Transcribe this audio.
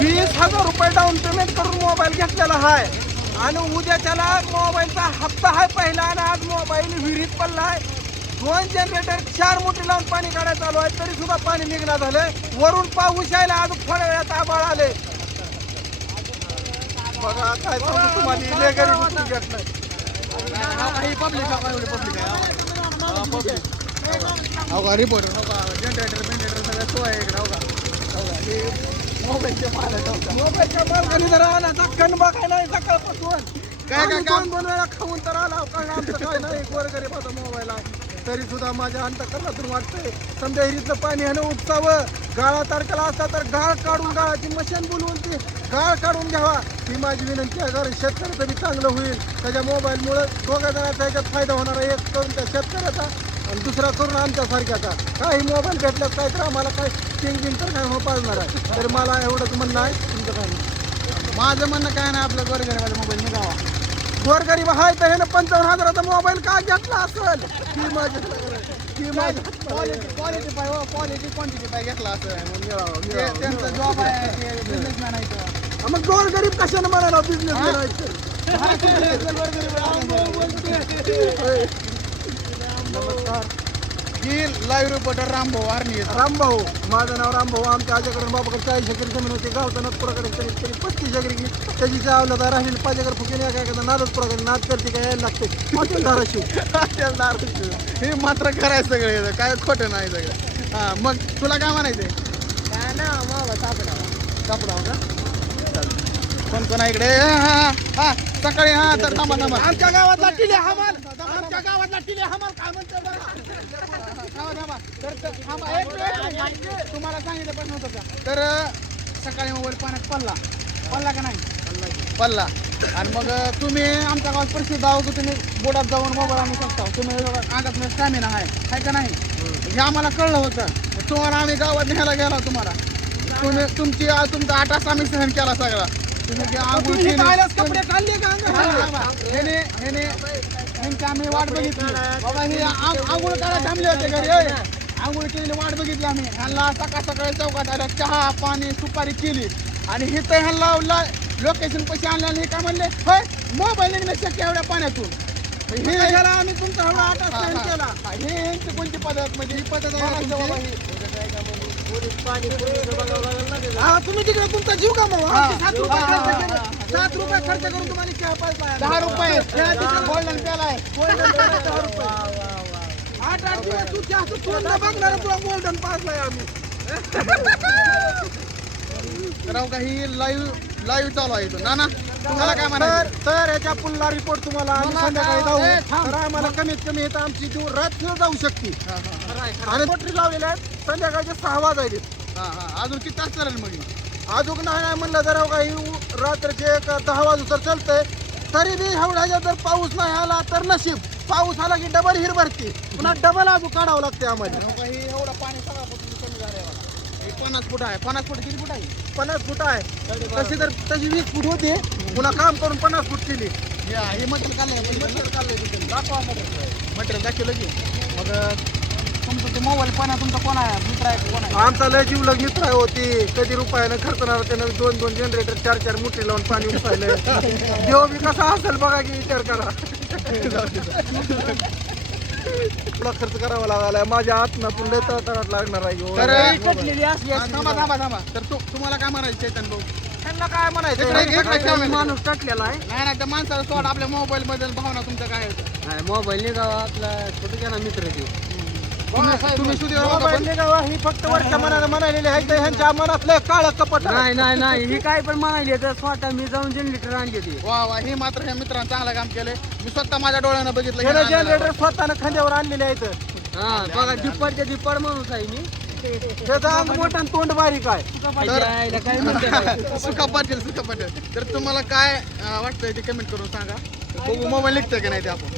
वीस हजार रुपये डाऊन पेमेंट करून मोबाईल घेतलेला आहे आणि उद्याच्याला मोबाईलचा हप्ता आहे पहिला आणि आज मोबाईल विहिरीत पडला आहे दोन जनरेटर चार मोठी लावून पाणी काढायला चालू आहे तरी सुद्धा पाणी निघणार झालंय वरून पाऊस यायला आज थोड्या वेळात आबाळ आले बघा काय सांगू तुम्हाला लय गरीब होती घटना हो का जनरेटर बिनरेटर सगळं सोय आहे इकडे मोबाईलच्या मालकाने जर आणायचा कण बघाय नाही सकाळपासून. काय आम्ही काम? दोन वेळा खाऊन तर आला काय आमचं काय नाही गोरगरीबाचा मोबाईल आहे तरी सुद्धा माझ्या अंतकरणातून वाटतंय समजा हिरीतलं पाणी ह्यानं उपसावं. गाळा तारखेला असता तर गाळ काढून गाळाची मशीन बोलवून ती गाळ काढून घ्यावा. ही माझी विनंती आहे कारण शेतकऱ्याचं बी चांगलं होईल. त्याच्या मोबाईलमुळं दोघा जणांचा याच्यात फायदा होणार आहे एक करून त्या शेतकऱ्याचा. आणि दुसरा करून आमच्यासारख्याचा काही मोबाईल भेटल्यास काय तर आम्हाला काय पिंग बिंग तर काय हो पाळणार आहे. तर मला एवढंच म्हणणं आहे. तुमचं काय. माझं म्हणणं काय नाही आपलं गोरगरीबाचा मोबाईल निघावा. गोरगरीब आहे तर ह्यानं पंचावन्न हजाराचा मोबाईल का घेतला असेल? ही माझी ही माझी क्वालिटी क्वालिटी पाहिजे क्वालिटी क्वांटिटी पाहिजे घेतला असं. मग त्यांचा. जॉब आहे ते बिझनेसमॅन आहे तो. मग गोरगरीब कशाने म्हणाला बिझनेस करायचं नमस्कार. ही लाईव्ह रिपोर्टर रामभाऊ आर्मी रामभाऊ माझं नाव रामभाऊ. आमच्या आजकडून बाबाकडे चाळीस एकरी जमीन होती. गावचा नागपुराकडे कमीत कमी पस्तीस एकरी की त्याची चावलं तर राहिलेली पाच एकर फुकीने एका एखादा नादच पुराकडे नाद करते काय यायला लागते. हॉटेल धाराशिव. हे मात्र खरं सगळं. काय खोटं नाही सगळं. हा मग तुला काय म्हणायचंय? काय ना मावा सापडा सापडाव का? कोण कोण आहे इकडे? हा हा, सकाळी हा तर थांबा थांबा. आमच्या गावातला टिले हमाल आमच्या गावातला टिले हमाल काय म्हणतो बघा थांबा थांबा तर तर थांबा एक मिनिट, एक मिनिट. तुम्हाला सांगितलं पण नव्हतं का? तर सकाळी मोबाईल पाण्यात पडला. पडला का नाही? पडला. आणि मग तुम्ही आमच्या गावात प्रसिद्ध आहो की तुम्ही बोटात जाऊन मोबाईल आणू शकता. तुम्ही अंगात स्टॅमिना आहे. आहे का नाही? हे आम्हाला कळलं होतं. तुम्हाला आम्ही गावात न्यायला गेला तुम्हाला. तुम्ही तुमची तुमचा आटास आम्ही सहन केला सगळा. तुम्ही जे आंघोळ तुम्ही केली पाहिल्यास कपडे काढले का अंगात? ह्याने ह्याने ह्यांची आम्ही वाट बघितली. बाबा हे आं- आंघोळ काढा थांबले होते घरी. आंघोळ केलेली वाट बघितली आम्ही. ह्यांना सकाळ सकाळी चौकात आल्या चहा पाणी सुपारी केली. आणि हे तर ह्यांना लोकेशन पैसे आणले आणि हे काय म्हणले? होय मोबाईल निघणं शक्य एवढ्या पाण्यातून. हे आम्ही तुमचा एवढा हा. केला. हा, यांची कोणती पद्धत? म्हणजे ही पद्धत का? हा तुम्ही तिकडे तुमचा जीव. आमचे सात रुपये खर्च केले. सात रुपये खर्च करून तुम्हाला चहा दहा रुपये. गोल्डन प्याला आहे. गोल्डन दहा रुपये. आठ आठ बघणार तुला गोल्डन पाजलाय आम्ही राव का ही लाईव्ह लाईव्ह चालू आहे इथं. ना ना तुम्हाला काय तर म्हणायचं? तर ह्याच्या पुन्हा रिपोर्ट तुम्हाला आम्ही मला संध्याकाळी काय- ए, जाऊ थांब. तर आम्हाला कमीत कमी इथं आमची जीव रात्र जाऊ शकते. हा, हा. आणि मोटरी लावलेल्या आहेत. संध्याकाळचे सहा वाजायले. हा हा. अजून किती तास चालेल मग? हे? अजून नाही नाही म्हणलं जर काही रात्रीचे एक दहा वाजू तर चालतंय. तरी बी एवढ्या जर पाऊस नाही आला तर नशीब. पाऊस आला की डबल हिर भरती. पुन्हा डबल अजून काढावं लागते आम्हाला. एवढं पाणी सगळ्यापासून कमी झालं. हे पन्नास फूट आहे. पन्नास फूट किती फूट आहे? पन्नास फूट आहे. तशी तर तशी वीस फूट होती पुन्हा काम करून पन्नास फूट केली. हे आहे, हे मटेरियल काढलं दाखवा मटेरियल दाखवलं की. मग तुमचं ते मोबाईल पण तुमचा कोण आहे मित्र आहे का? कोण आहे? आमचा लय जीवलग मित्र आहे होती कधी रुपयानं खर्चणार त्यानं दोन दोन जनरेटर चार चार मुठी लावून पाणी उचलायलं देव बी कसा असेल बघा की विचार करा. तुला खर्च करावा लागला माझ्या आत्म्यातून लय तळतळाट लागणार आहे हो. तर हा, हा, थांबा थांबा थांबा. तर तू तुम्हाला काय म्हणायचं चैतन भाऊ? त्यांना काय म्हणायचं? camera. माणूस टाकलेला आहे. नाही नाही त्या माणसाला सोड आपल्या मोबाईल बद्दल भावना तुमच्या काय आहेत? मोबाईल निघावा आपला. कुठे मित्र तुम्ही- तुम्ही ही फक्त वरच्या मनानं म्हणालेली आहे तर ह्यांच्या मनातलं काळ कपट. नाही नाही नाही ही काय पण म्हणाली तर स्वतः मी जाऊन जनरेटर आणली ती वा वा हे मात्र ह्या मित्रांनी चांगलं काम केलंय. मी स्वतः माझ्या डोळ्यानं बघितलं जनरेटर स्वतःनं खांद्यावर आणलेले आहेत हा बघा दिप्पडच्या दिप्पड माणूस आहे मी. त्याचं अंग मोठं तोंड बारीक आहे? सुखा पाटील सुखा पाटील. तर तुम्हाला काय वाटतंय ते कमेंट करून सांगा. मोबाईल निघतोय का नाही ते आपण?